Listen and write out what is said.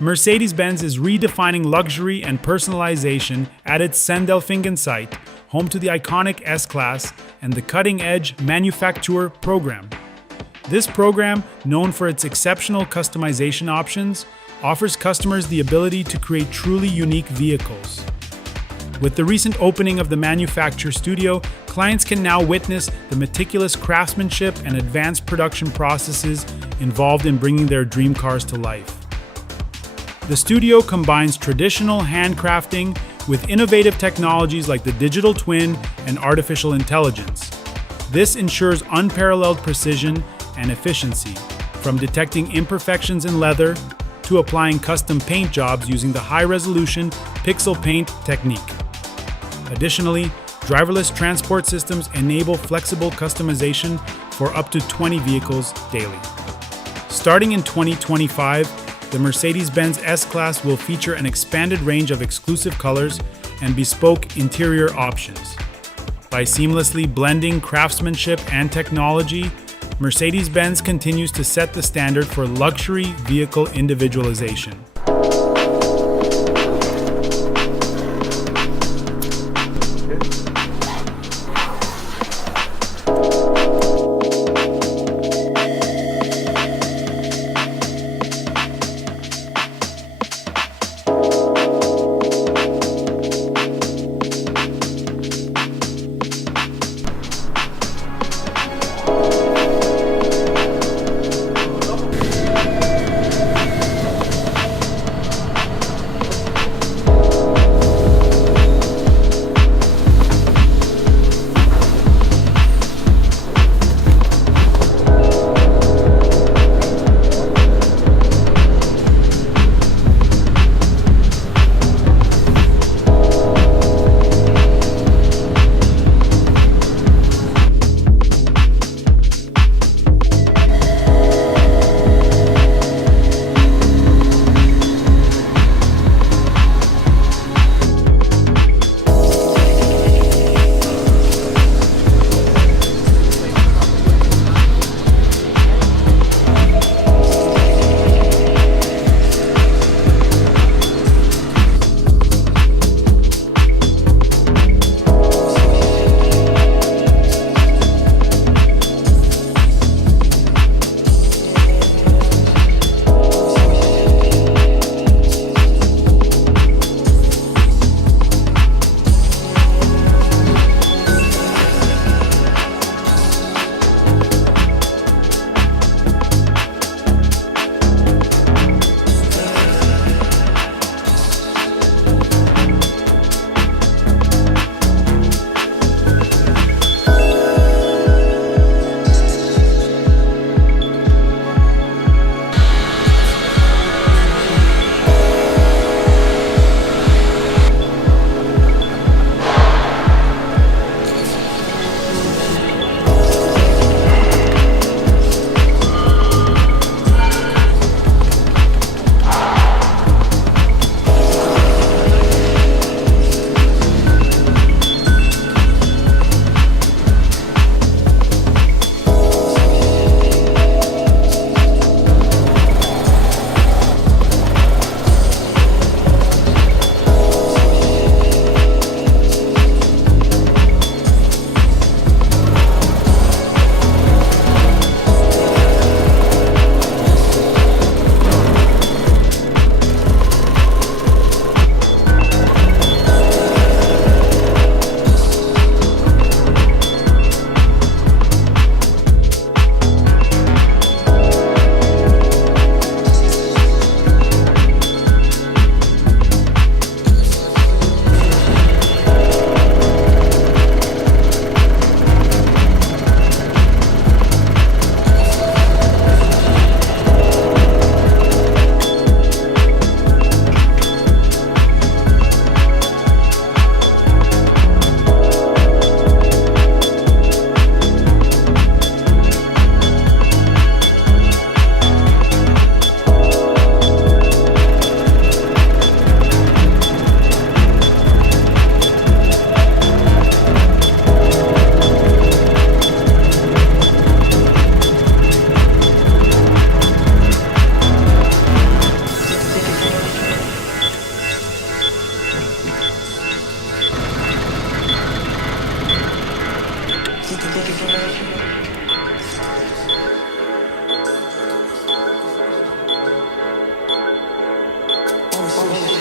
Mercedes-Benz is redefining luxury and personalization at its Sindelfingen site, home to the iconic S-Class and the cutting-edge MANUFAKTUR program. This program, known for its exceptional customization options, offers customers the ability to create truly unique vehicles. With the recent opening of the MANUFAKTUR studio, clients can now witness the meticulous craftsmanship and advanced production processes involved in bringing their dream cars to life. The studio combines traditional handcrafting with innovative technologies like the digital twin and artificial intelligence. This ensures unparalleled precision and efficiency, from detecting imperfections in leather to applying custom paint jobs using the high-resolution pixel paint technique. Additionally, driverless transport systems enable flexible customization for up to 20 vehicles daily. Starting in 2025, the Mercedes-Benz S-Class will feature an expanded range of exclusive colors and bespoke interior options. By seamlessly blending craftsmanship and technology, Mercedes-Benz continues to set the standard for luxury vehicle individualization. Sophistication.